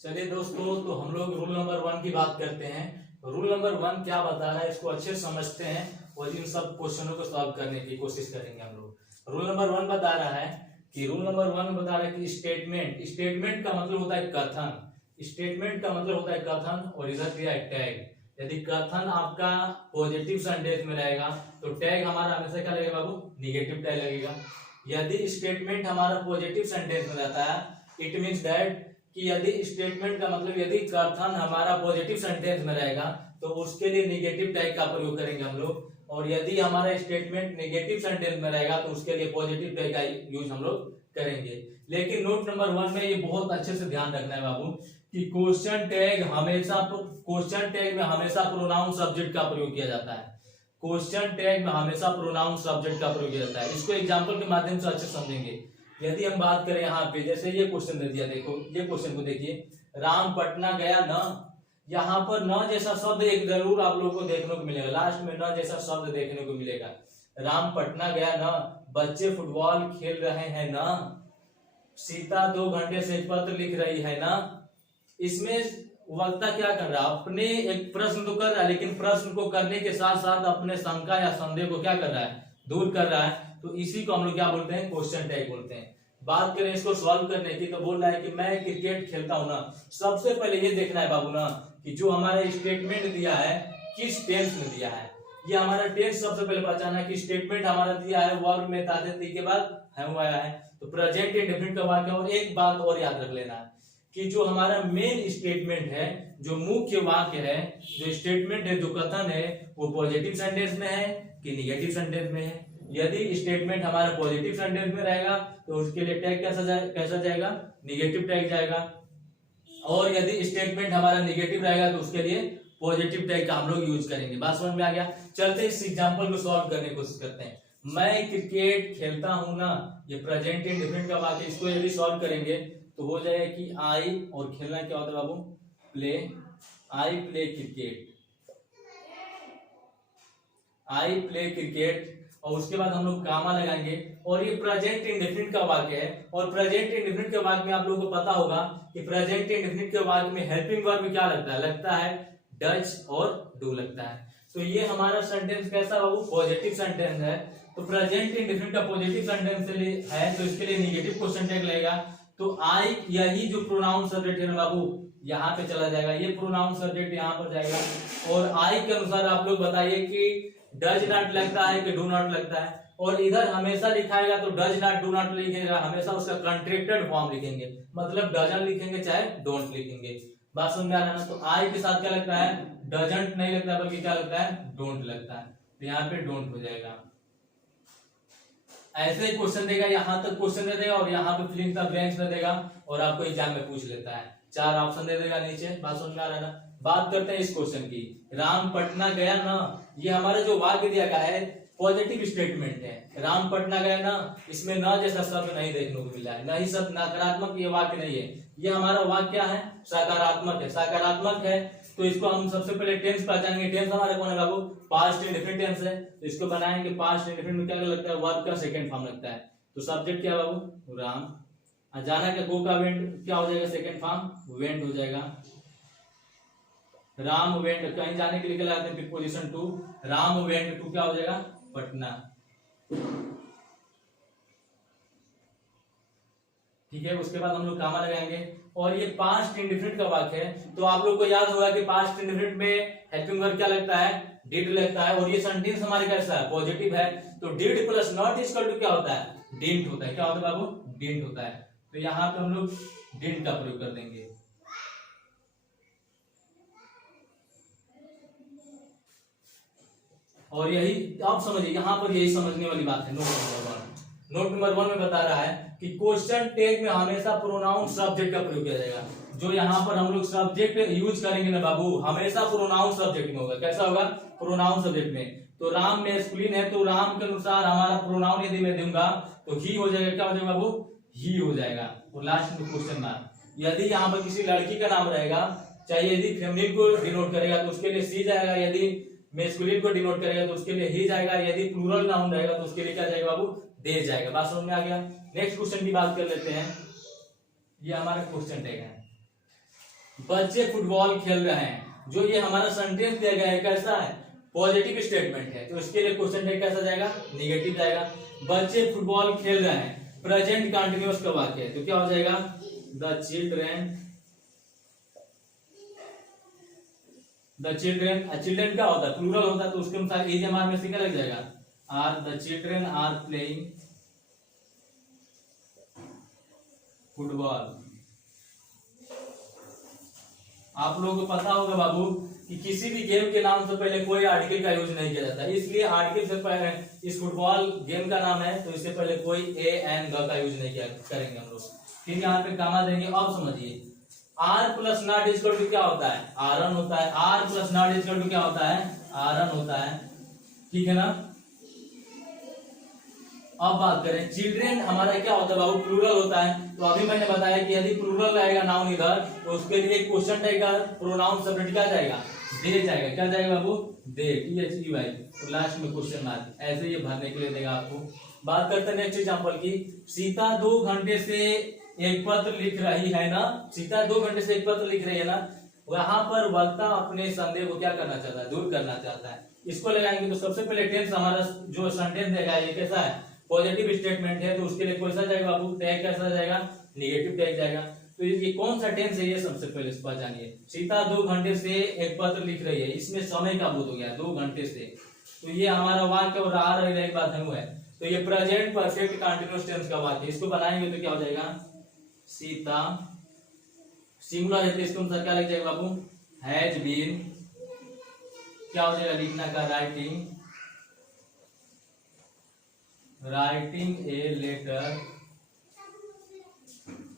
चलिए दोस्तों, तो हम लोग रूल नंबर 1 की बात करते हैं। रूल नंबर 1 क्या बता रहा है इसको अच्छे से समझते हैं और इन सब क्वेश्चनों को सॉल्व करने की कोशिश करेंगे हम लोग। रूल नंबर 1 बता रहा है कि स्टेटमेंट स्टेटमेंट का मतलब होता है कथन। स्टेटमेंट का मतलब होता है कथन और इधर दिया है टैग। यदि कथन आपका पॉजिटिव सेंटेंस में रहेगा तो टैग हमारा हमेशा क्या लगेगा बाबू? निगेटिव टैग लगेगा। यदि स्टेटमेंट हमारा पॉजिटिव सेंटेंस में रहता है, इट मीन्स दैट कि यदि स्टेटमेंट का मतलब यदि कथन हमारा पॉजिटिव सेंटेंस में रहेगा तो उसके लिए निगेटिव टैग का प्रयोग करेंगे हम लोग, और यदि हमारा स्टेटमेंट नेगेटिव सेंटेंस में रहेगा तो उसके लिए पॉजिटिव टैग का यूज हम लोग करेंगे। लेकिन नोट नंबर 1 में ये बहुत अच्छे से ध्यान रखना है बाबू कि क्वेश्चन टैग में हमेशा प्रोनाउन सब्जेक्ट का प्रयोग किया जाता है। क्वेश्चन टैग में हमेशा प्रोनाउन सब्जेक्ट का प्रयोग किया जाता है। इसको एग्जांपल के माध्यम से अच्छे समझेंगे। यदि हम बात करें यहाँ पे, जैसे ये क्वेश्चन दे दिया, देखो ये क्वेश्चन को देखिए, राम पटना गया न। यहाँ पर न जैसा शब्द एक जरूर आप लोगों को देखने को मिलेगा, लास्ट में न जैसा शब्द देखने को मिलेगा। राम पटना गया न, बच्चे फुटबॉल खेल रहे हैं न, सीता 2 घंटे से पत्र लिख रही है न। इसमें वक्ता क्या कर रहा है? अपने एक प्रश्न तो कर रहा है, लेकिन प्रश्न को करने के साथ साथ अपने शंका या संदेह को क्या कर रहा है? दूर कर रहा है। तो इसी को हम लोग क्या बोलते हैं? क्वेश्चन टैग बोलते हैं। बात करें इसको सॉल्व करने की, तो बोल रहा है कि मैं क्रिकेट खेलता हूं ना। सबसे पहले ये देखना है बाबू ना कि जो हमारा स्टेटमेंट दिया है किस टेंस में दिया है। ये हमारा टेंस सबसे पहले पहचाना है कि स्टेटमेंट हमारा दिया है वर्ब में ताते के बाद है हुआ है, तो प्रेजेंट इंडेफिनिट का वाक्य। और एक बात और याद रख लेना है कि जो हमारा मेन स्टेटमेंट है, जो मुख्य वाक्य है, जो स्टेटमेंट है, जो कथन है, वो पॉजिटिव सेंटेंस में है कि निगेटिव सेंटेंस में है। यदि स्टेटमेंट हमारा पॉजिटिव सेंटेंस में रहेगा तो उसके लिए टैग कैसा जाएगा? निगेटिव टैग जाएगा। और यदि स्टेटमेंट हमारा निगेटिव रहेगा तो उसके लिए पॉजिटिव टैग का हम लोग यूज करेंगे। बात समझ में आ गया? चलते इस एग्जांपल को सॉल्व करने की कोशिश करते हैं। मैं क्रिकेट खेलता हूं ना, ये प्रेजेंट इंडेफिनिट का वाक्य। इसको यदि सॉल्व करेंगे तो हो जाएगा कि आई और खेलना क्या होता है बाबू? Play. I play cricket, I play cricket. और उसके बाद हम लोग कामा लगाएंगे और ये प्रेजेंट इंडेफिनिट का वाक्य है। और प्रेजेंट इंडेफिनिट के वाक्य में आप लोगों को पता होगा कि प्रेजेंट इंडेफिनिट के वाक्य में हेल्पिंग वर्ब क्या लगता है? लगता है डज और डू लगता है। तो ये हमारा सेंटेंस कैसा बाबू? पॉजिटिव सेंटेंस है। तो प्रेजेंट इंडेफिनिट का पॉजिटिव सेंटेंस है तो इसके लिए निगेटिव क्वेश्चन टैग लगेगा। तो आई, यही जो प्रोनाउन सब्जेक्ट है ना बाबू, यहाँ पे चला जाएगा। ये प्रोनाउन सब्जेक्ट यहाँ पर जाएगा। और आई के अनुसार आप लोग बताइए कि डज नॉट लगता है कि डू नॉट लगता है। और इधर हमेशा लिखाएगा तो डज नॉट डू नॉट लिखेगा, हमेशा उसका कॉन्ट्रैक्टेड फॉर्म लिखेंगे, मतलब डजंट लिखेंगे चाहे डोंट लिखेंगे। बात समझ में आ रहा है ना? तो आई के साथ क्या लगता है? डजंट नहीं लगता है, बल्कि क्या लगता है? डोंट लगता है। तो यहाँ पे डोंट हो जाएगा। ऐसे ही क्वेश्चन देगा, यहां तक क्वेश्चन दे देगा और यहाँ पे फिलिंग द ब्लैंक्स में देगा और आपको एग्जाम में पूछ लेता है। 4 ऑप्शन दे देगा नीचे। बात समझ में आ रहा है ना? बात करते हैं इस क्वेश्चन की। राम पटना गया ना, ये हमारा जो वाक्य दिया गया है पॉजिटिव स्टेटमेंट है। राम पटना गया ना, इसमें न जैसा शब्द नहीं देखने को मिला है, न ही शब्द नकारात्मक ये वाक्य नहीं है। ये हमारा वाक्य क्या है? सकारात्मक है। सकारात्मक है तो इसको हम सबसे पहले टेंस पहचानेंगे। टेंस हमारा कौन है बाबू? पास्ट इंडेफिनिट टेंस है। तो इसको बनाएंगे पास्ट इंडेफिनिट में क्या लगता है? वर्ब का सेकंड फॉर्म लगता है। तो सब्जेक्ट क्या बाबू? राम। जाना का गो का वेंट क्या हो जाएगा? सेकंड फॉर्म वेंट हो जाएगा। राम वेंट, कहीं जाने के लिए क्या लगाते हैं? Preposition to. Ram went to क्या हो जाएगा? पटना। ठीक है, उसके बाद हम लोग कामा लगाएंगे। और ये पास्ट इंडेफिनिट का वाक्य है तो आप लोग को याद होगा कि पास्ट इंडेफिनिट में हेल्पिंग वर्ब क्या लगता है? डिड लगता है। और ये सेंटेंस हमारे कैसा है? पॉजिटिव है। तो did plus not equal to क्या होता है? डिडंट होता है। क्या होता है बाबू? डिडंट होता है। तो यहाँ पे हम लोग डिडंट का प्रयोग कर देंगे। और यही आप समझिए, यहाँ पर यही समझने वाली बात है। नोट नंबर 1 में बता रहा है कि क्वेश्चन टैग में हमेशा प्रोनाउन सब्जेक्ट का प्रयोग किया जाएगा। जो यहाँ पर हम लोग सब्जेक्ट यूज करेंगे ना बाबू, हमेशा प्रोनाउन सब्जेक्ट में होगा। कैसा होगा? प्रोनाउन सब्जेक्ट में। तो राम मैस्कुलिन है तो राम के अनुसार हमारा प्रोनाउन यदि मैं दूंगा तो ही हो जाएगा। क्या हो जाएगा बाबू? ही हो जाएगा। और लास्ट में क्वेश्चन मार्क। यदि यहाँ पर किसी लड़की का नाम रहेगा, चाहे यदि फेमिनिन को डिनोट करेगा तो उसके लिए सी जाएगा, यदि मैस्कुलिन को डिनोट करेगा तो उसके लिए ही जाएगा, यदि प्लूरल नाउन रहेगा तो उसके लिए क्या जाएगा बाबू? दे जाएगा। बात समझ में आ गया? नेक्स्ट क्वेश्चन की बात कर लेते हैं। ये हमारा क्वेश्चन टैग है। बच्चे फुटबॉल खेल रहे हैं। जो ये हमारा सेंटेंस दिया गया है कैसा है, पॉजिटिव स्टेटमेंट है, तो इसके लिए क्वेश्चन टैग कैसा जाएगा, निगेटिव जाएगा। बच्चे फुटबॉल खेल रहे हैं, प्रेजेंट कंटिन्यूअस का वाक्य है, तो क्या हो जाएगा, द चिल्ड्रेन। चिल्ड्रेन क्या होता है, प्लूरल होता है, तो उसके अनुसार एज एम आर में क्या लग जाएगा, are, the children are playing football. आप लोगों को पता होगा बाबू कि किसी भी गेम के नाम से पहले कोई आर्टिकल का यूज नहीं किया जाता, इसलिए आर्टिकल से पहले, इस फुटबॉल गेम का नाम है तो इससे पहले कोई ए एन ग का यूज नहीं किया करेंगे हम लोग। फिर यहाँ पे कामा देंगे। अब समझिए, are plus not equal to क्या होता है, आरन होता है। Are plus not equal to क्या होता है, आरन होता है, ठीक है ना। अब बात करें, चिल्ड्रेन हमारा क्या होता है बाबू, प्लूरल होता है। तो अभी मैंने बताया कि यदि प्लूरल रहेगा नाउन इधर, तो उसके लिए क्वेश्चन टाइप का प्रोनाउन सब्जेक्ट क्या जाएगा, दे जाएगा। क्या जाएगा बाबू, दे, THEY, तो लास्ट में क्वेश्चन मार्क, ऐसे ये भरने के लिए देगा आपको। बात करते हैं नेक्स्ट एग्जांपल की। सीता 2 घंटे से एक पत्र लिख रही है ना, सीता 2 घंटे से एक पत्र लिख रही है ना, वहां पर वक्ता अपने संदेह को क्या करना चाहता है, दूर करना चाहता है। इसको लगाएंगे तो सबसे पहले टेंस हमारा जो सेंटेंस देगा ये कैसा है, पॉजिटिव स्टेटमेंट है, तो उसके लिए कैसा जाएगा बाबू, टैग कैसा जाएगा, निगेटिव टैग जाएगा। तो ये कौन सा टेंस है, ये सबसे पहले पहचानिए। सीता 2 घंटे से एक पत्र लिख रही है, इसमें समय का बोध हो गया 2 घंटे से, तो ये हमारा वाक्य और आ रही बात है, तो ये प्रेजेंट परफेक्ट कंटीन्यूअस टेंस का वाक्य। इसको बनाएंगे तो क्या हो जाएगा, सीता सिंगुलर है तो इसको अनुसार क्या लग जाएगा बाबू, हैज बीन, क्या हो जाएगा लिखना का, राइटिंग ए लेटर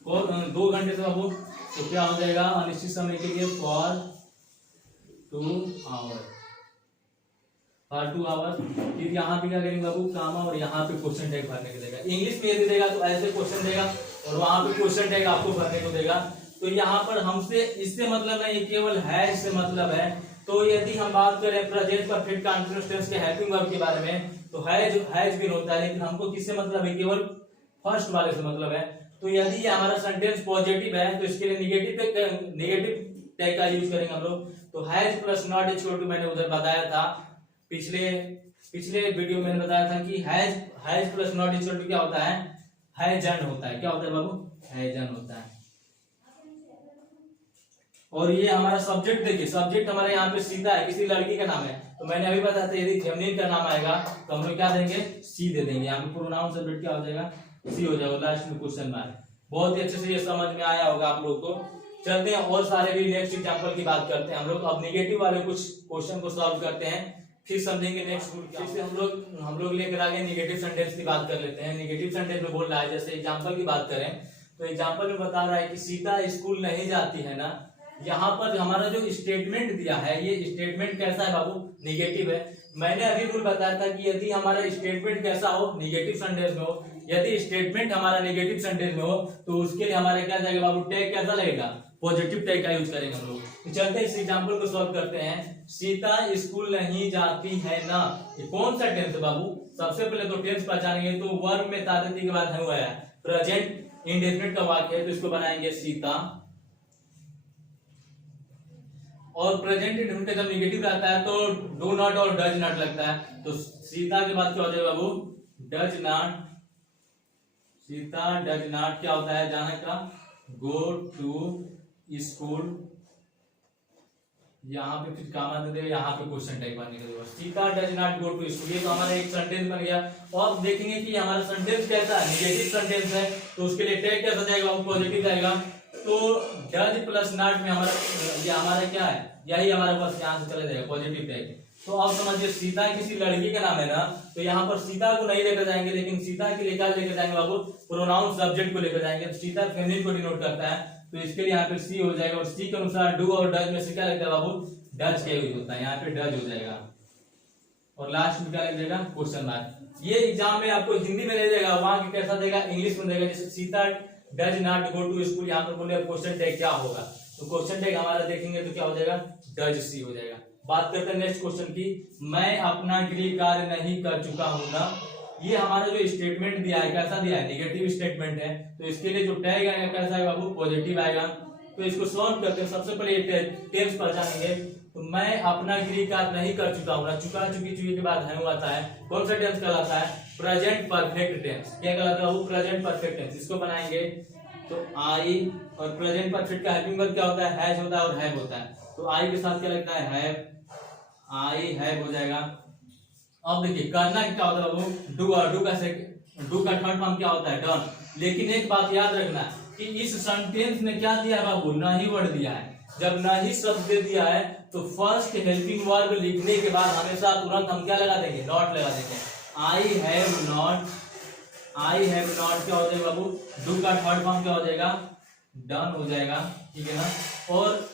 फॉर 2 घंटे से बाबू, तो क्या हो जाएगा अनिश्चित समय के लिए, फॉर 2 आवर। फिर यहाँ पे क्या करेंगे बाबू, कामा, और यहाँ पे क्वेश्चन टैग भरने को देगा। इंग्लिश में यदि देगा तो ऐसे क्वेश्चन देगा, और वहां पे क्वेश्चन टैग आपको भरने को देगा। तो यहाँ पर हमसे इससे मतलब नहीं, केवल है से मतलब है। तो यदि हम बात करें प्रेजेंट परफेक्ट कंटीन्यूअस टेंस के हेल्पिंग वर्ब के बारे में, तो हैज बीन होता है, लेकिन हमको किससे मतलब है, केवल फर्स्ट वाले से मतलब है। तो यदि ये हमारा सेंटेंस पॉजिटिव है तो इसके लिए निगेटिव टैग का यूज करेंगे हम लोग। तो has plus not equal to, मैंने उधर बताया था पिछले वीडियो में मैंने बताया था कि has plus not equal to क्या होता है, हैजन होता है। क्या होता है बाबू, हैजन होता है। और ये हमारा सब्जेक्ट देखिए, सब्जेक्ट हमारे यहाँ पे सीता है, किसी लड़की का नाम है, तो मैंने अभी बताया था यदि जेमिनी का नाम आएगा तो हम लोग क्या देंगे, सी दे देंगे। यहाँ पे प्रोनाउन सब्जेक्ट क्या हो जाएगा, सी हो जाएगा, लास्ट में क्वेश्चन मार्क। बहुत ही अच्छे से ये समझ में आया होगा आप लोग को। चलते हैं और सारे भी नेक्स्ट एग्जांपल की बात करते हैं हम लोग। अब नेगेटिव वाले कुछ क्वेश्चन को सॉल्व करते हैं, फिर समझेंगे नेक्स्ट रूल। फिर से हम लोग लेकर आगे नेगेटिव सेंटेंस की बात कर लेते हैं। नेगेटिव सेंटेंस में बोल रहा है, जैसे एग्जांपल की बात करें तो एग्जांपल में बता रहा है कि सीता स्कूल नहीं जाती है ना। यहाँ पर हमारा जो स्टेटमेंट दिया है, ये स्टेटमेंट कैसा है बाबू, निगेटिव है। मैंने अभी रूल बताया था कि यदि हमारा स्टेटमेंट कैसा हो, निगेटिव सेंटेंस में हो। यदि स्टेटमेंट हमारा नेगेटिव सेंटेंस में हो तो उसके लिए हमारे क्या जाएगा बाबू, टैग कैसा लगेगा, पॉजिटिव टैग का यूज करेंगे हम लोग। तो चलते इस एग्जांपल को सॉल्व करते हैं। सीता स्कूल नहीं जाती है ना, ये कौन सा टेंस है बाबू, सबसे पहले तो टेंस पहचानेंगे। तो वर्ब में तादती के बाद हुआ है, प्रेजेंट इंडेफिनिट का वाक्य है, तो इसको बनाएंगे सीता। और प्रेजेंट इंडेफिनिट जब नेगेटिव रहता है तो डू नॉट और डज नॉट लगता है। तो सीता के बाद क्या हो जाएगा बाबू, does not. Sita does not क्या होता है, जाने का, गो टू स्कूल। यहाँ पे फिर कामा दे दे, यहाँ पे क्वेश्चन टाइप करने के लिए Sita does not go to school. ये तो हमारा एक सेंटेंस बन गया। और देखेंगे कि हमारा सेंटेंस कैसा है, नेगेटिव सेंटेंस है, तो उसके लिए टैग कैसा जाएगा, पॉजिटिव जाएगा। तो डज प्लस नॉट में हमारा ये हमारा क्या है, यही हमारे पास यहाँ से चला जाएगा पॉजिटिव टैग। तो अब समझिए सीता किसी लड़की का नाम है ना, तो यहाँ पर सीता को नहीं लेकर जाएंगे, लेकिन सीता के लिए क्या लेकर जाएंगे बाबू, प्रोनाउन सब्जेक्ट को लेकर जाएंगे। तो सीता फेमिनिन को डिनोट करता है, तो इसके लिए यहाँ पे सी हो जाएगा। और सी के अनुसार डू और डज में से क्या लगता है बाबू, डज का यूज होता है, यहाँ पे डज हो जाएगा। और लास्ट में क्या लग जाएगा, क्वेश्चन मार्क। ये एग्जाम में आपको हिंदी में नहीं देगा, वहां कैसा देगा, इंग्लिश में देगा। जैसे Sita does not go to school, यहाँ पर बोले क्वेश्चन टैग क्या होगा, तो क्वेश्चन टैग हमारा देखेंगे तो क्या हो जाएगा, डज सी हो जाएगा। बात करते हैं नेक्स्ट क्वेश्चन की। मैं अपना गृह कार्य नहीं कर चुका हूं ना, ये हमारा जो स्टेटमेंट दिया है कैसा दिया है, नेगेटिव स्टेटमेंट है। तो इसके लिए जो टैग आएगा कैसा आएगा बाबू, पॉजिटिव आएगा। तो इसको सॉल्व करते हैं। सबसे पहले टेंस पहचानेंगे। तो मैं अपना गृह कार्य नहीं कर चुका हूँ, चुका चुकी चुकी के बाद है आता है, कौन सा टेंस कहलाता है? Present perfect tense. क्या कहलाता है वो? Present perfect tense. इसको बनाएंगे तो आई, और प्रेजेंट परफेक्ट का हेल्पिंग वर्ब क्या होता है? हैज होता है और हैव होता है। तो आई के साथ क्या लगता है? हैव, आई हैव हो जाएगा। अब देखिए करना क्या होता है वो? डू, और डू का थर्ड फॉर्म क्या होता है? डन। लेकिन एक बात याद रखना कि इस सेंटेंस में क्या दिया है बाबू? नहीं वर्ड दिया है। जब नहीं शब्द दे दिया है तो फर्स्ट हेल्पिंग वर्ब लिखने के बाद हमेशा तुरंत हम क्या लगा देंगे? नॉट लगा देंगे। I have not, I have not क्या हो जाएगा बाबू? डू का थर्ड फॉर्म क्या हो जाएगा? डन हो जाएगा, ठीक है ना। और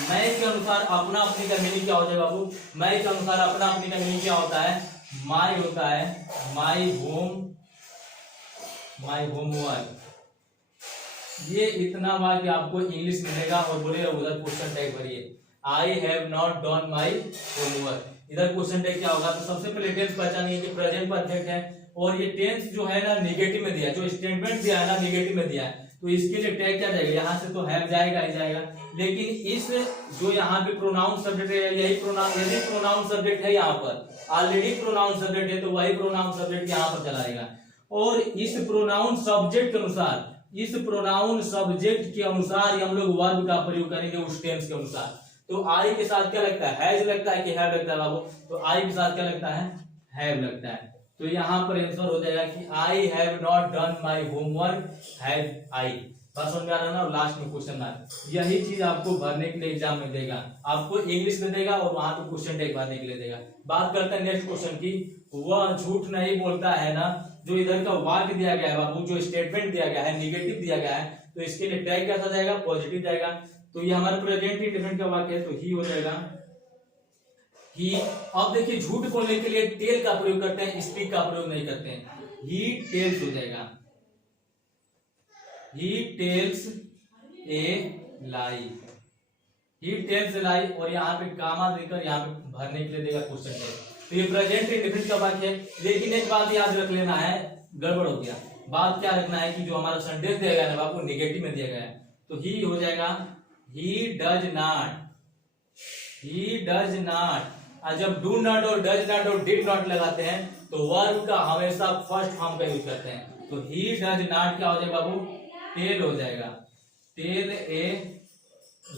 मैं के अनुसार अपना अपनी का मीनिंग क्या हो जाएगा बाबू? मैं के अनुसार अपना अपनी का मीनिंग क्या होता है? माई होता है, माई होम, माई होमवर्क। ये इतना वाक्य आपको इंग्लिश मिलेगा और बोलेगा उधर क्वेश्चन टैग भरिए। I have not done my homework, इधर क्वेश्चन टैग क्या होगा? तो सबसे पहले टेंस पहचानिए कि प्रेजेंट परफेक्ट है, और ये टेंस जो है ना निगेटिव में दिया है, जो स्टेटमेंट दिया है ना निगेटिव में दिया है, तो इसके लिए टैग क्या जाएगा? यहाँ से तो हैव जाएगा ही जाएगा। लेकिन इस जो यहाँ पे प्रोनाउन सब्जेक्ट है, यही प्रोनाउन, यदि प्रोनाउन सब्जेक्ट है यहाँ पर, ऑलरेडी प्रोनाउन सब्जेक्ट है, तो वही प्रोनाउन सब्जेक्ट यहाँ पर चलाएगा। और इस प्रोनाउन सब्जेक्ट के अनुसार, इस प्रोनाउन सब्जेक्ट के अनुसार हम लोग वर्ब का प्रयोग करेंगे उस टेंस के अनुसार। तो आई के साथ क्या लगता है? हैज लगता है कि हैव लगता है बाबू? तो आई के साथ क्या लगता है? हैव लगता है। तो यहाँ पर आंसर हो जाएगा कि I have not done my homework, have I. बात समझ में आ रहा है ना। लास्ट में क्वेश्चन मार्क, यही चीज आपको भरने के लिए एग्जाम में देगा, आपको इंग्लिश में देगा और वहां पे क्वेश्चन टैग भरने के लिए देगा। बात करते हैं नेक्स्ट क्वेश्चन की। वह झूठ नहीं बोलता है ना, जो इधर का वाक्य दिया गया है बाबू, जो स्टेटमेंट दिया गया है निगेटिव दिया गया है, तो इसके लिए टैग कैसा जाएगा? पॉजिटिव जाएगा। तो ये हमारा प्रेजेंट इंडेफिनिट का वाक्य है, तो ही हो जाएगा ही। अब देखिए झूठ बोलने के लिए टेल का प्रयोग करते हैं, स्पीक का प्रयोग नहीं करते हैं। ही टेल्स हो जाएगा, he tells A lie, he tells ए लाई। और यहाँ पे कामा देकर यहाँ पे भरने के लिए देगा क्वेश्चन टैग। तो ये प्रेजेंट इंडेफिनिट का वाक्य है। लेकिन एक बात याद रख लेना है, गड़बड़ हो गया। बात क्या रखना है कि जो हमारा सेंटेंस दिया गया है आपको निगेटिव में दिया गया है, तो ही हो जाएगा ही does not, he does not. और जब डू नॉट और डज नॉट और डिड नॉट लगाते हैं तो वर्ब का हमेशा फर्स्ट फॉर्म का यूज करते हैं। तो ही डज नॉट क्या हो जाएगा बाबू? टेल हो जाएगा, टेल ए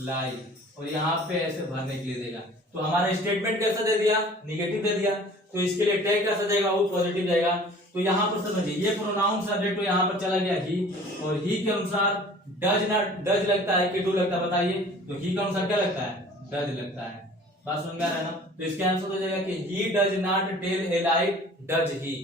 लाई। और यहाँ पे ऐसे भरने के लिए देगा। तो हमारा स्टेटमेंट कैसा दे दिया? निगेटिव दे दिया। तो इसके लिए टैग कैसा जाएगा? वो पॉजिटिव जाएगा। तो यहाँ पर समझिए ये प्रोनाउन सब्जेक्ट तो यहाँ पर चला गया ही, और ही के अनुसार डज नॉट, डज लगता है कि डू लगता है बताइए? तो ही के अनुसार क्या लगता है? डज लगता है। बात समझ में आ रहा है ना। तो इसका आंसर हो जाएगा कि he does not tell a lie, does he.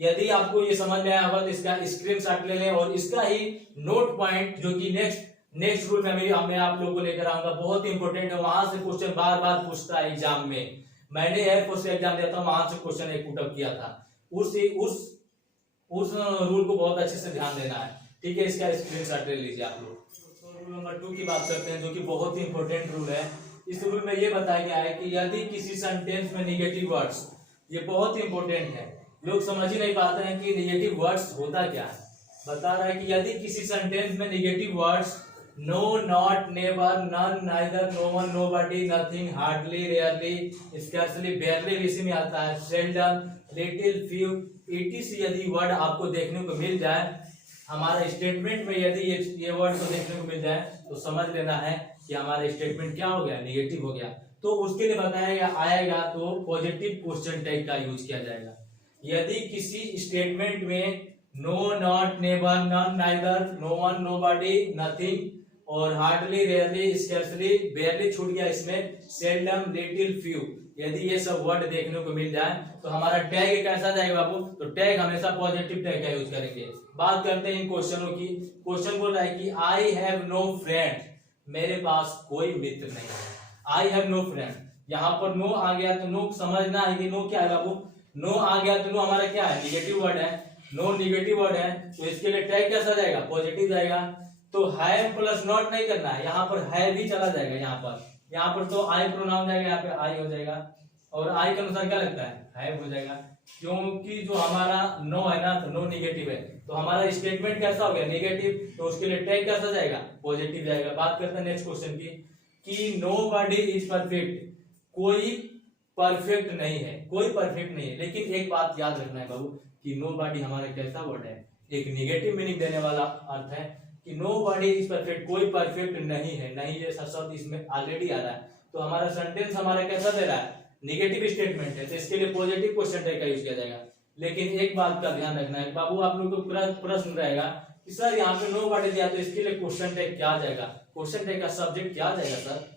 यदि आपको ये समझ में आया होगा तो इसका स्क्रीनशॉट ले लें, और इसका ही नोट पॉइंट जो कि नेक्स्ट रूल मैं आप लोगों को लेकर आऊंगा, बहुत इंपॉर्टेंट है। वहां से क्वेश्चन बार बार पूछता है एग्जाम में। मैंने एयरफोर्स का एग्जाम दिया था, वहां से क्वेश्चन एक पुटअप किया था। उस रूल को बहुत अच्छे से ध्यान देना है, ठीक है। इसका स्क्रीनशॉट ले लीजिए आप लोग। रूल नंबर 2 की बात करते हैं, जो कि बहुत ही इंपॉर्टेंट रूल है। इस रूल में ये बताया गया है कि यदि किसी सेंटेंस में निगेटिव वर्ड्स, ये बहुत ही इंपॉर्टेंट है, लोग समझ ही नहीं पाते हैं कि निगेटिव वर्ड्स होता क्या है। बता रहा है कि यदि किसी सेंटेंस में negative words no, not, never, none, neither, no one, nobody, nothing, hardly, rarely, scarcely, barely इसी में आता है, सेल्डम, लिटिल, फ्यू, etc यदि वर्ड आपको देखने को मिल जाए हमारा स्टेटमेंट में, यदि ये वर्ड को देखने को मिल जाए तो समझ लेना है कि हमारा स्टेटमेंट क्या हो गया? निगेटिव हो गया। तो उसके लिए बताया आएगा तो पॉजिटिव क्वेश्चन टैग का यूज किया जाएगा। यदि किसी स्टेटमेंट में no, not, never, none, neither, no one, nobody, nothing और हार्डली, रेयरली, स्कैर्सली, बेयरली छूट गया, इसमें सेल्डम, लिटिल, फ्यू, यदि ये सब वर्ड देखने को मिल जाए तो हमारा टैग कैसा जाएगा बाबू? तो टैग हमेशा पॉजिटिव टैग का यूज करेंगे। बात करते हैं इन क्वेश्चनों की। क्वेश्चन बोल रहा है कि आई हैव नो फ्रेंड, मेरे पास कोई मित्र नहीं है। आई हैव नो फ्रेंड, यहाँ पर नो आ गया तो नो समझना है कि नो क्या है बाबू? नो आ गया तो नो हमारा क्या है? निगेटिव वर्ड है। नो निगेटिव वर्ड है तो इसके लिए टैग कैसा जाएगा? पॉजिटिव जाएगा। तो हैव प्लस नॉट नहीं करना है, यहाँ पर है भी चला जाएगा। यहाँ पर तो आई प्रोनाउन जाएगा, यहाँ पे आई हो जाएगा। और आई के अनुसार क्या लगता है, हैव हो जाएगा, क्योंकि जो हमारा नो है ना, तो नो निगेटिव है, तो हमारा स्टेटमेंट कैसा हो गया, नेगेटिव, तो उसके लिए टैग कैसा जाएगा, पॉजिटिव जाएगा। बात करते हैं नेक्स्ट क्वेश्चन की, कि नोबडी इज परफेक्ट, कोई परफेक्ट नहीं है, कोई परफेक्ट नहीं है। लेकिन एक बात याद रखना है बाबू, कि नोबडी हमारा कैसा वर्ड है, एक निगेटिव मीनिंग देने वाला अर्थ है, कि नोबडी इज परफेक्ट, कोई परफेक्ट नहीं है, नहीं जैसा शब्द इसमें ऑलरेडी आ रहा है, तो हमारा सेंटेंस हमारा कैसा दे रहा है, निगेटिव स्टेटमेंट है, तो इसके लिए पॉजिटिव क्वेश्चन टैग का यूज किया जाएगा। लेकिन एक बात का ध्यान रखना है बाबू, आप लोग को प्रश्न रहेगा कि सर यहाँ पे नोबडी दिया, तो इसके लिए क्वेश्चन टैग क्या आ जाएगा, क्वेश्चन टैग का सब्जेक्ट क्या आ जाएगा सर।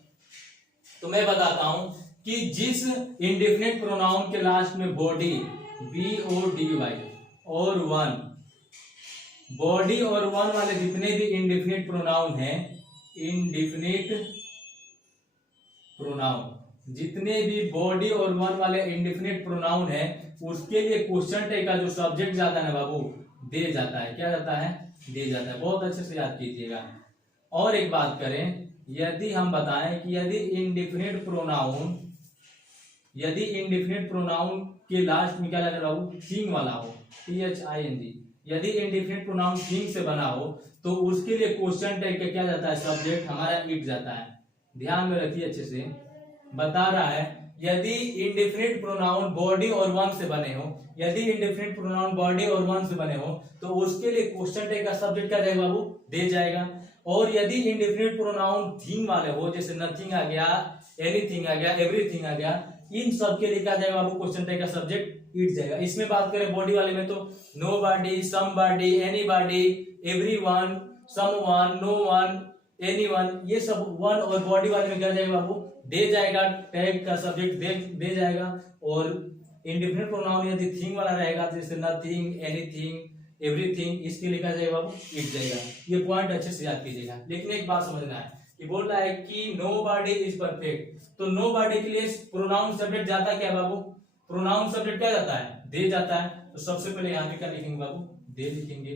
तो मैं बताता हूं कि जिस इंडेफिनिट प्रोनाउन के लास्ट में बॉडी, BODY और वन, बॉडी और वन वाले जितने भी इंडेफिनिट प्रोनाउन हैं, इंडेफिनिट प्रोनाउन, जितने भी बॉडी और वन वाले इंडेफिनिट प्रोनाउन है, उसके लिए क्वेश्चन टैग का जो सब्जेक्ट जाता है ना बाबू, दे जाता है, क्या जाता है, दे जाता है। बहुत अच्छे से याद कीजिएगा। और एक बात करें, यदि हम बताएं कि यदि इंडेफिनिट प्रोनाउन के लास्ट में क्या लगा बाबू, थिंग वाला हो, THING, यदि इंडेफिनिट प्रोनाउन थिंग से बना हो, तो उसके लिए क्वेश्चन टैग का क्या जाता है, सब्जेक्ट हमारा इट जाता है। ध्यान में रखिए अच्छे से, बता रहा है यदि इंडेफिनिट प्रोनाउन बॉडी और वन से बने हो, यदि इंडेफिनिट प्रोनाउन बॉडी और वन से बने हो, तो उसके लिए क्वेश्चन टैग का सब्जेक्ट क्या जाएगा बाबू, दे जाएगा। और यदि इंडेफिनिट प्रोनाउन थिंग वाले हो, जैसे नथिंग आ गया, एनीथिंग आ गया, एवरीथिंग आ गया, इन सब के लिए क्या जाएगा बाबू, क्वेश्चन टैग का सब्जेक्ट इट जाएगा। इसमें बात करें बॉडी वाले में, तो nobody, somebody, anybody, everyone, someone, no one, anyone, ये सब वन और बॉडी वाले में क्या जाएगा बाबू, दे जाएगा, टैग का सब्जेक्ट दे जाएगा। और इंडेफिनिट प्रोनाउन यदि थिंग वाला रहेगा, जैसे नथिंग, एनीथिंग, एवरीथिंग, इसके लिए क्या जाएगा बाबू, इट जाएगा। ये पॉइंट अच्छे से याद कीजिएगा। लेकिन एक बात समझना है कि बोल रहा है कि नोबडी इज परफेक्ट, तो नोबडी के लिए प्रोनाउन सब्जेक्ट जाता क्या बाबू, प्रोनाउन सब्जेक्ट क्या जाता है, दे जाता है। तो सबसे पहले यहाँ पे क्या लिखेंगे बाबू, दे लिखेंगे,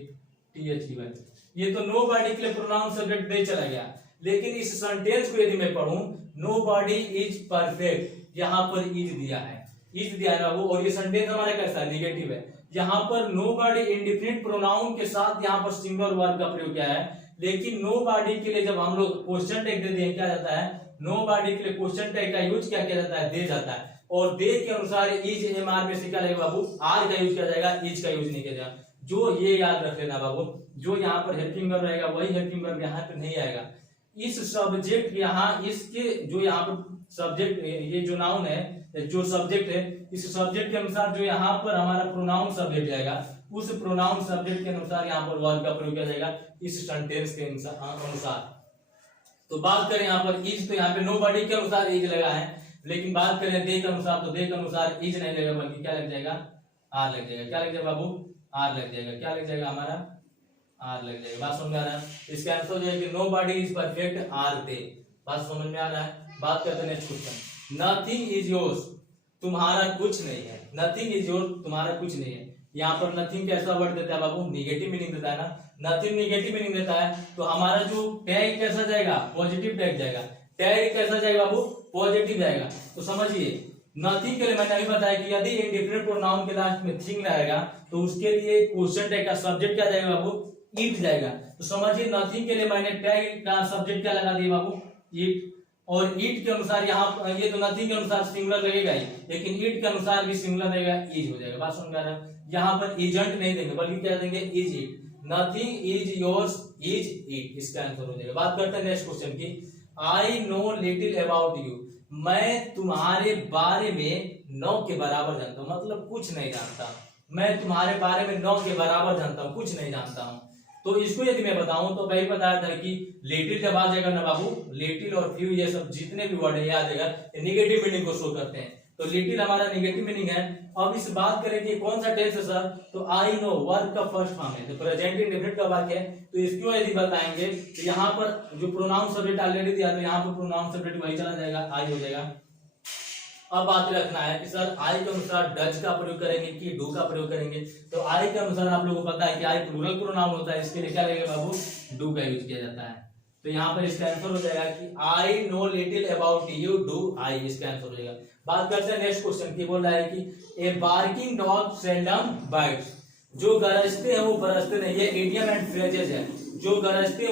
THEY। ये तो नोबडी के लिए प्रोनाउन सब्जेक्ट दे चला गया। लेकिन इस सेंटेंस को यदि मैं पढ़ूं, नोबडी इज परफेक्ट, यहाँ पर इज दिया है, इज दिया है बाबू, और ये सेंटेंस हमारा कैसा है, निगेटिव है। यहाँ पर नोबडी इंडेफिनिट प्रोनाउन के साथ यहाँ पर सिंगुलर वर्ब का प्रयोग किया है। लेकिन नोबडी के लिए जब हम लोग क्वेश्चन टैग देते हैं, क्या जाता है, नोबडी के लिए क्वेश्चन टैग का यूज क्या किया जाता है, दे जाता है। और दे के अनुसार इज MR में से क्या लगेगा बाबू, आर का यूज किया जाएगा, इज का यूज नहीं किया जाएगा। जो ये याद रख लेना बाबू, जो यहाँ पर हेल्पिंग वर्ब रहेगा वही हेल्पिंग वर्ब यहाँ पे नहीं आएगा। इस सब्जेक्ट यहाँ, इसके जो यहाँ पर सब्जेक्ट, ये जो नाउन है, जो सब्जेक्ट है, इस सब्जेक्ट के अनुसार जो यहाँ पर हमारा प्रोनाउन सब्जेक्ट जाएगा, उस प्रोनाउन सब्जेक्ट के अनुसार यहाँ पर वर्ब का प्रयोग किया जाएगा, इस सेंटेंस के अनुसार। तो बात करें यहाँ पर इज, तो यहाँ पे नोबडी के अनुसार इज लगा है। लेकिन बात करें दे के अनुसार, तो दे के अनुसार इज नहीं लगेगा, बल्कि क्या लग जाएगा, आर लग जाएगा। क्या लग जाएगा बाबू, आर लग जाएगा। क्या लग जाएगा हमारा, आर लग जाएगा। बात समझ में आ रहा है। इसका आंसर जो है कि nobody is perfect, are they. बात समझ में आ रहा है। बात करते हैं next question, nothing is yours, तुम्हारा कुछ नहीं है। नथिंग इज योर्स, तुम्हारा कुछ नहीं है। यहाँ पर नथिंग कैसा वर्ड देता है बाबू, निगेटिव मीनिंग देता है ना। नथिंग निगेटिव मीनिंग देता है, तो हमारा जो टैग कैसा जाएगा, पॉजिटिव टैग जाएगा। टैग कैसा जाएगा बाबू, पॉजिटिव जाएगा। तो समझिए, नथिंग के लिए मैंने अभी बताया कि यदि इंडेफिनिट प्रोनाउन के लास्ट में थिंग रहेगा, तो उसके लिए क्वेश्चन टैग का सब्जेक्ट क्या जाएगा बाबू, इट जाएगा। तो समझिए, नथिंग के लिए मैंने टैग का सब्जेक्ट क्या लगा दिया बाबू, इट। और इट के अनुसार यहाँ, ये तो नथिंग के अनुसार सिंगुलर लगेगा ही, लेकिन इट के अनुसार भी सिंगुलर रहेगा, इज हो जाएगा। बात समझ में आ रहा है। यहाँ पर इजंट नहीं देंगे, बल्कि क्या देंगे, is it. Nothing is yours, is it, इसका आंसर हो जाएगा। बात करते हैं नेक्स्ट क्वेश्चन की, I know little about you, मैं तुम्हारे बारे में 9 के बराबर जानता हूँ। मतलब कुछ नहीं जानता, मैं तुम्हारे बारे में 9 के बराबर जानता हूँ, कुछ नहीं जानता हूँ। तो इसको यदि मैं बताऊं, तो वही बताया था कि लिटिल जब आ जाएगा ना बाबू, लिटिल और फ्यू, ये सब जितने भी वर्ड है याद आएगा, निगेटिव मीनिंग को शो करते हैं। तो लिटिल हमारा निगेटिव मीनिंग है। अब इस बात करें कि कौन सा टेंस है सर, तो आई नो वर्ब का फर्स्ट फॉर्म है, तो प्रेजेंट इंडेफिनिट का वाक्य है। तो इसको यदि बताएंगे, तो यहाँ पर जो प्रोनाउन सब्जेक्ट ऑलरेडी दिया, तो यहाँ पर प्रोनाउन सब्जेक्ट वही चला जाएगा, आई हो जाएगा। अब बात रखना है कि सर आई के अनुसार डज का प्रयोग करेंगे कि डू का प्रयोग करेंगे। तो आई के अनुसार आप लोगों को पता है कि आई प्लूरल प्रोनाउन होता है, इसके लिए क्या लगेगा बाबू, डू का यूज किया जाता है। तो यहाँ पर इसका आंसर हो जाएगा कि I know little about you do I, इसका आंसर हो जाएगा। बात करते हैं नेक्स्ट क्वेश्चन की। बोल रहा है कि ए बार्किंग डॉग सेल्डम बाइट्स, जो गरजते हैं वो बरसते नहीं। ये इडियम एंड फ्रेजेस है, जो गरजते हैं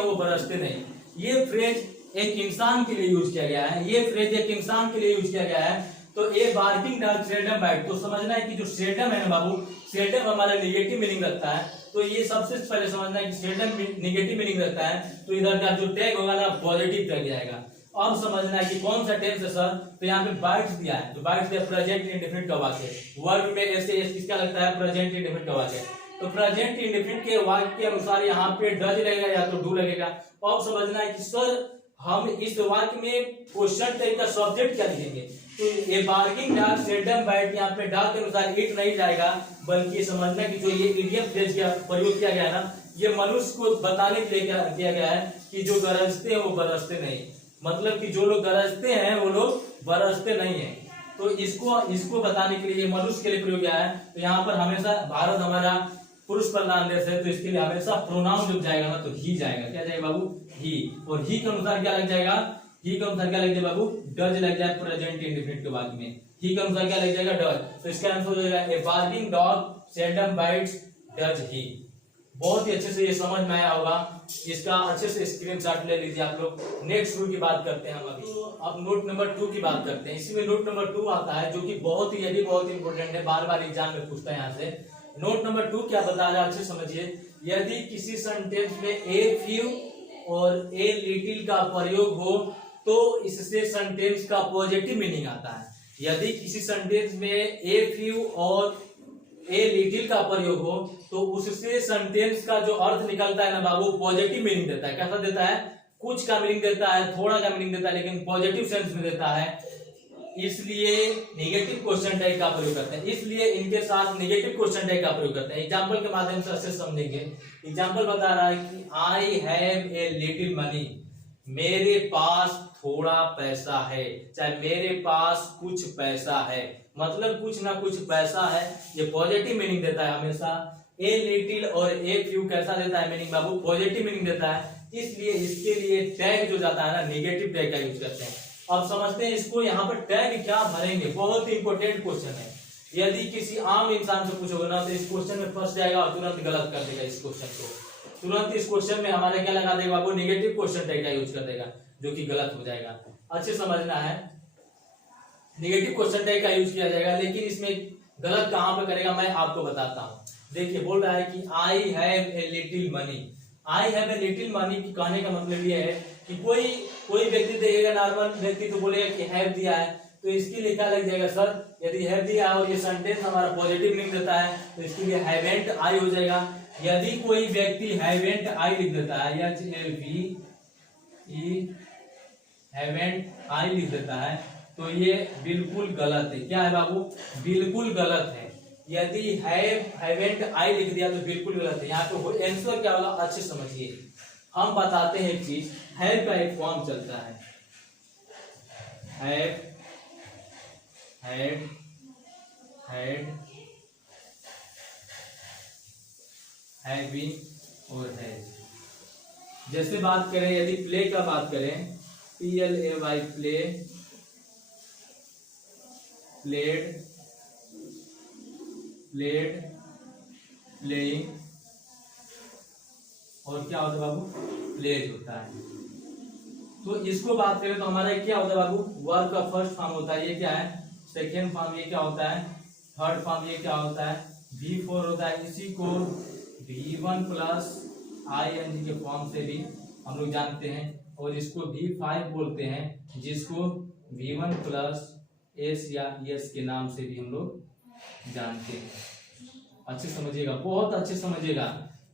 वो बरसते नहीं। ये फ्रेज एक इंसान के लिए यूज किया गया है, ये फ्रेज एक इंसान के लिए यूज किया गया है। तो ए बार्किंग डॉग सेल्डम बाइट, तो समझना है कि जो सेल्डम है ना बाबू, सेल्डम हमारा नेगेटिव मीनिंग रखता है। तो ये सबसे पहले समझना है कि सेल्डम नेगेटिव मीनिंग रखता है, तो इधर का जो टैग होगा ना पॉजिटिव टैग जाएगा। अब समझना है कि कौन सा टेंस है सर, तो यहाँ पे बाइट्स दिया है, तो बाइट्स दिया प्रेजेंट इंडेफिनिट का वाक्य, वर्ब में ऐसे किसका लगता है, प्रेजेंट इंडेफिनिट का वाक्य। तो प्रेजेंट इंडेफिनिट के वाक्य के अनुसार यहाँ पे डज लगेगा या तो डू लगेगा। अब समझना है कि सर हम इस वाक्य में क्वेश्चन टाइप का सब्जेक्ट क्या लिखेंगे, तो ये बार्किंग डॉग सेल्डम बाइट, यहाँ पे डॉग के अनुसार इट नहीं जाएगा, बल्कि समझना कि जो ये इडियम फ्रेज का प्रयोग किया गया ना, ये मनुष्य को बताने के लिए किया गया है कि जो गरजते हैं वो बरसते नहीं। मतलब कि जो लोग गरजते हैं वो लोग बरसते नहीं है। तो इसको बताने के लिए ये मनुष्य के लिए प्रयोग किया है। तो यहाँ पर हमेशा भारत हमारा पुरुष प्रधान देश है, तो इसके लिए हमेशा प्रोनाउन जब जाएगा ना तो ही जाएगा। क्या जाएगा बाबू, ही। और ही के अनुसार क्या लग जाएगा, ही के अनुसार क्या लग जाएगा बाबू, डज लग जाए प्रेजेंट इंडेफिनिट के बाद में। ही के अनुसार क्या लग जाएगा, डज। तो इसका आंसर हो जाएगा a barking dog seldom bites does he. बहुत ही अच्छे से ये समझ में आया होगा, इसका अच्छे से स्क्रीनशॉट ले लीजिए आप लोग। नेक्स्ट रूल की बात करते हैं हम अभी। तो अब नोट नंबर 2 की बात करते हैं। इसमें नोट नंबर 2 आता है जो कि बहुत ही इंपॉर्टेंट है, बार बार एग्जाम में पूछता है यहाँ से। नोट नंबर 2 क्या बता रहा है, अच्छे समझिए। यदि किसी सेंटेंस में ए फ्यू और ए लिटिल का प्रयोग हो तो इससे सेंटेंस का पॉजिटिव मीनिंग आता है। यदि किसी सेंटेंस में ए फ्यू और ए लिटिल का प्रयोग हो तो उससे सेंटेंस का जो अर्थ निकलता है ना बाबू, पॉजिटिव मीनिंग देता है। कैसा देता है, कुछ का मीनिंग देता है, थोड़ा का मीनिंग देता है, लेकिन पॉजिटिव सेंस में देता है। इसलिए नेगेटिव क्वेश्चन टैग का प्रयोग करते हैं। इसलिए इनके साथ नेगेटिव क्वेश्चन टैग का प्रयोग करते हैं। एग्जाम्पल के माध्यम से अच्छे समझेंगे। एग्जाम्पल बता रहा है कि I have a little money, मेरे पास थोड़ा पैसा है, चाहे मेरे पास कुछ पैसा है, मतलब कुछ ना कुछ पैसा है, ये पॉजिटिव मीनिंग देता है हमेशा। ए लिटिल और ए फ्यू कैसा देता है मीनिंग बाबू, पॉजिटिव मीनिंग देता है। इसलिए इसके लिए टैग जो जाता है ना, नेगेटिव टैग का यूज करते हैं। अब समझते हैं इसको, यहाँ पर टैग क्या भरेंगे, बहुत ही इंपॉर्टेंट क्वेश्चन है। यदि किसी आम इंसान से पूछोगे ना तो इस क्वेश्चन में फंस जाएगा और तुरंत गलत कर देगा। इस क्वेश्चन को तुरंत इस क्वेश्चन में हमारे क्या लगा देगा बाबू, नेगेटिव क्वेश्चन टैग का यूज कर देगा, जो कि गलत हो जाएगा। अच्छे समझना है, नेगेटिव क्वेश्चन टैग का यूज किया जाएगा, लेकिन इसमें गलत कहां पे करेगा मैं आपको बताता हूं। देखिए बोल रहा है कि I have a little money. I have a little money की कहने का मतलब ये है कि कोई व्यक्ति देखेगा, नॉर्मल व्यक्ति तो बोलेगा कि हैव दिया है, तो इसके लिए क्या लग जाएगा सर, यदि हैव दिया और ये सेंटेंस हमारा पॉजिटिव मीनिंग देता है तो इसके लिए हैवेंट आई हो जाएगा। यदि कोई व्यक्ति हैवेंट आई लिख देता है, हैवेंट आई लिख देता है, तो ये बिल्कुल गलत है। क्या है बाबू, बिल्कुल गलत है। यदि हैवेंट आई लिख दिया तो बिल्कुल गलत है। यहाँ पे आंसर क्या होगा, अच्छे समझिए। हम बताते हैं एक चीज, हैव का एक फॉर्म चलता है, हैव, हैड, हैड, हैविंग और हैज। जैसे बात करें, यदि प्ले का बात करें, PLAY play, played, played, playing, और क्या होता है बाबू, प्लेज होता है। तो इसको बात करें तो हमारा क्या होता है बाबू, वर्ब का फर्स्ट फॉर्म होता है, ये क्या है, सेकेंड फॉर्म ये क्या होता है, थर्ड फॉर्म ये क्या होता है, V4 होता है। इसी को V1 प्लस ING के फॉर्म से भी हम लोग जानते हैं, और इसको V5 बोलते हैं, जिसको V1 प्लस S या ES के नाम से भी हम लोग जानते हैं। अच्छे समझिएगा, बहुत अच्छे समझिएगा,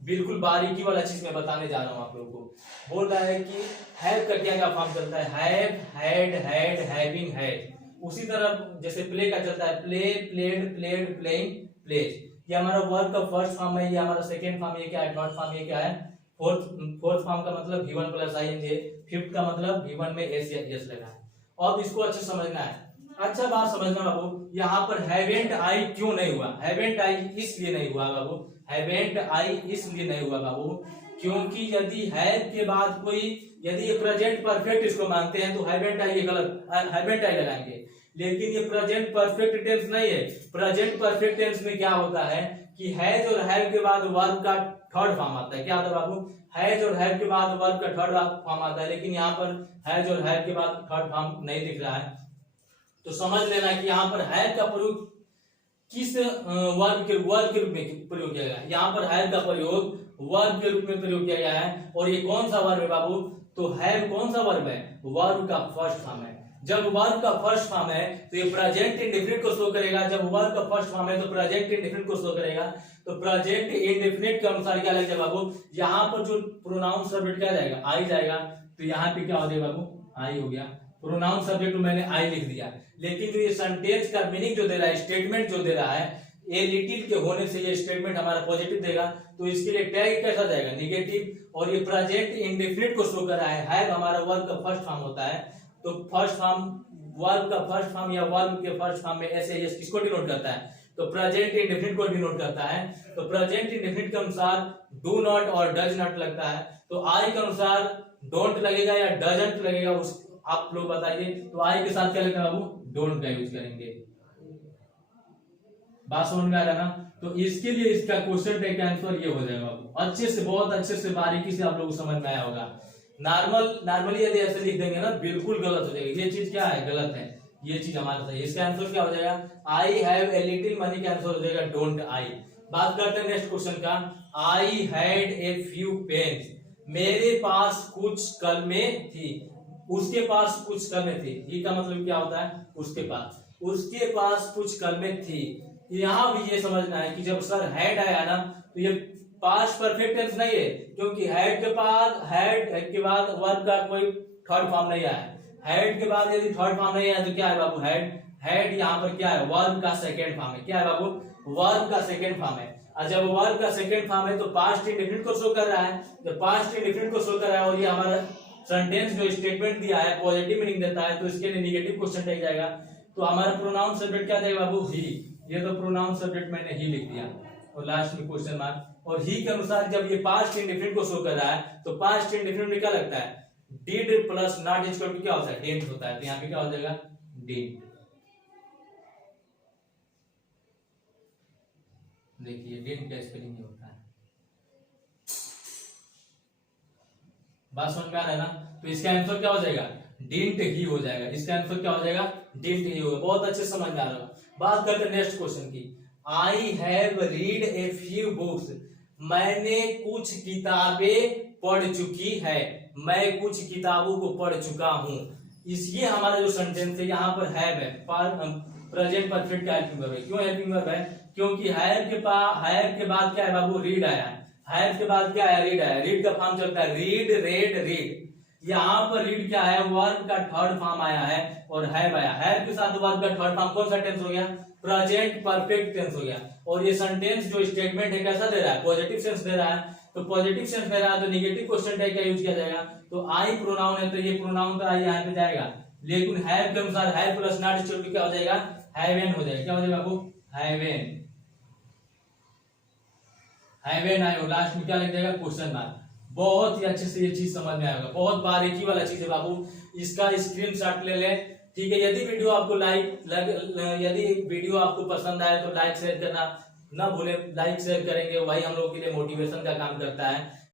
बिल्कुल बारीकी वाला चीज मैं बताने जा रहा हूं आप लोगों को। बोल रहा है कि हैव का क्या क्या फॉर्म चलता है, have, had, had, having, had. उसी तरह जैसे प्ले का चलता है, play, played, played, playing, plays. ये हमारा वर्ब का फर्स्ट फॉर्म है, ये हमारा सेकेंड फॉर्म ये क्या है, थर्ड फॉर्म ये क्या है, फोर्थ फॉर्म का मतलब V1 प्लस ING, फिफ्थ का मतलब V1 में S या S लगा है। अब इसको अच्छे समझना है। अच्छा बात समझना बाबू, यहाँ पर हैवेंट आई क्यों नहीं हुआ, हैवेंट आई इसलिए नहीं हुआ बाबू, हैवेंट आई इसलिए नहीं हुआ बाबू, क्योंकि यदि हैव के बाद कोई, यदि ये प्रेजेंट परफेक्ट इसको मानते हैं तो हैवेंट आई, ये गलत, हैवेंट आई लगाएंगे। लेकिन ये प्रेजेंट परफेक्ट टेंस नहीं है। प्रेजेंट परफेक्ट टेंस में क्या होता है कि हैज और हैव के बाद वर्ब का थर्ड फॉर्म आता है। क्या आता है बाबू? हैज और हैव के बाद वर्ब का थर्ड फॉर्म आता है। लेकिन यहाँ पर हैज और हैव के बाद थर्ड फॉर्म नहीं दिख रहा है, तो समझ लेना कि यहाँ पर हैव का प्रयोग किस वर्ब के रूप में प्रयोग किया गया है। यहाँ पर हैव का प्रयोग वर्ब के रूप में प्रयोग किया गया है। और ये कौन सा वर्ब है बाबू? तो हैव कौन सा वर्ब है? वर्ब का फर्स्ट फॉर्म है। जब वर्ब का फर्स्ट फॉर्म है तो ये प्रेजेंट इंडेफिनिट को शो करेगा। जब वर्ब का फर्स्ट फॉर्म है तो प्रेजेंट इंडेफिनिट को शो करेगा। तो प्रेजेंट इंडेफिनिट के अनुसार क्या लग जाएगा बाबू? यहाँ पर जो प्रोनाउन सब्जेक्ट क्या जाएगा? आई जाएगा। तो यहाँ पे क्या हो जाएगा बाबू? आई हो गया। प्रोनाउन सब्जेक्ट मैंने आई लिख दिया। लेकिन जो ये सेंटेंस का मीनिंग जो दे रहा है, स्टेटमेंट जो दे रहा है, ए लिटिल के होने से ये स्टेटमेंट हमारा पॉजिटिव देगा। तो इसके लिए टैग कैसा जाएगा? निगेटिव। और ये प्रेजेंट इंडेफिनिट को शो कर रहा है। हैव हमारा वर्ब का फर्स्ट फॉर्म होता है। तो फर्स्ट फॉर्म, वर्ब का फर्स्ट फॉर्म या वर्ब के फर्स्ट फॉर्म में ऐसे एस किसको डिनोट करता है? तो प्रेजेंट इंडेफिनिट को डिनोट करता है। तो प्रेजेंट इंडेफिनिट के अनुसार डू नॉट और डज नॉट लगता है। तो आई के अनुसार डोंट लगेगा या डजंट लगेगा, उस आप लोग बताइए। तो आई के साथ क्या लगेगा बाबू? डोंट का यूज करेंगे। बात समझ में आ रहा है ना? तो इसके लिए इसका क्वेश्चन टैग का आंसर ये हो जाएगा बाबू। अच्छे से, बहुत अच्छे से, बारीकी से आप लोगों को समझ में आया होगा। नॉर्मली यदि ऐसे लिख देंगे ना, बिल्कुल गलत हो जाएगा। ये चीज क्या है? गलत है। ये चीज हमारा सही है। इसका आंसर क्या हो जाएगा? I have a little money का आंसर हो जाएगा डोंट आई। बात करते हैं नेक्स्ट क्वेश्चन का। I had a few pens. मेरे पास कुछ कलमें थी। उसके पास कुछ कलमें थी। ये का मतलब क्या होता है? उसके पास कुछ कलमें थी। यहां भी ये समझना है कि जब सर हैड आया ना, तो ये पास्ट परफेक्ट टेंस नहीं है, क्योंकि हैड के बाद वर्ब का कोई थर्ड फॉर्म नहीं आया। हैड के बाद यदि थर्ड फॉर्म नहीं आया तो क्या है बाबू? हैड यहाँ पर क्या है? वर्ब का सेकेंड फॉर्म है। क्या है बाबू? वर्ब का सेकेंड फॉर्म है। और जब वर्ब का सेकेंड फॉर्म है तो पास्ट इंडेफिनिट को शो कर रहा है। जब पास्ट इंडेफिनिट को शो कर रहा है और ये हमारा सेंटेंस जो स्टेटमेंट दिया है पॉजिटिव मीनिंग देता है, तो इसके लिए निगेटिव क्वेश्चन टैग जाएगा। तो हमारा प्रोनाउन सब्जेक्ट क्या जाएगा बाबू? ही। ये तो प्रोनाउन सब्जेक्ट मैंने ही लिख दिया और लास्ट में क्वेश्चन मार्क। और ही के अनुसार जब ये पास्ट इंडेफिनिट को शो कर रहा है तो पास्ट इंडेफिनिट में क्या लगता है? Did plus not is equal to क्या होता है? डिडंट होता है। तो यहाँ पे क्या हो जाएगा? डिडंट। देखिए डिडंट का स्पेलिंग ये होता है। बात समझ में आ रहा है ना? तो इसका आंसर क्या हो जाएगा? डिडंट ही हो जाएगा। इसका आंसर क्या हो जाएगा? डिडंट ही होगा। बहुत अच्छे समझ में आ रहा है। बात करते हैं नेक्स्ट क्वेश्चन की। I have read a few books. मैंने कुछ किताबें पढ़ चुकी है। मैं कुछ किताबों को पढ़ चुका हूं। ये हमारा जो सेंटेंस है यहाँ पर हैव है, प्रेजेंट परफेक्ट का हेल्पिंग वर्ब है। क्यों हेल्पिंग वर्ब है? क्योंकि हैव के बाद क्या है बाबू? रीड आया है। हैव के बाद क्या है? रीड आया। रीड का फॉर्म चलता है रीड, रेड, रीड। यहाँ पर रीड क्या है? वर्ब का थर्ड फॉर्म आया है और हैव आया। हैव के साथ वर्ब का थर्ड फॉर्म कौन सा टेंस हो गया? प्रेजेंट परफेक्ट टेंस हो गया। और ये सेंटेंस जो स्टेटमेंट है कैसा दे रहा है? पॉजिटिव सेंस दे रहा है। तो पॉजिटिव सेंस दे रहा है तो निगेटिव क्वेश्चन टैग का यूज किया जाएगा। तो आई प्रोनाउन है तो ये प्रोनाउन का आई यहाँ पे जाएगा। लेकिन हैव के अनुसार have plus not is equal to क्या हो जाएगा? हैवेन हो जाएगा। क्या हो जाएगा बाबू? हैवेन। Haven't I. लास्ट में क्या लग जाएगा? Question mark. बहुत ही अच्छे से ये चीज समझ में आएगा। बहुत बारीकी वाला चीज है बाबू। इसका स्क्रीनशॉट ले ले, ठीक है। यदि वीडियो आपको पसंद आए तो लाइक शेयर करना ना भूले। लाइक शेयर करेंगे, वही हम लोग के लिए मोटिवेशन का काम करता है।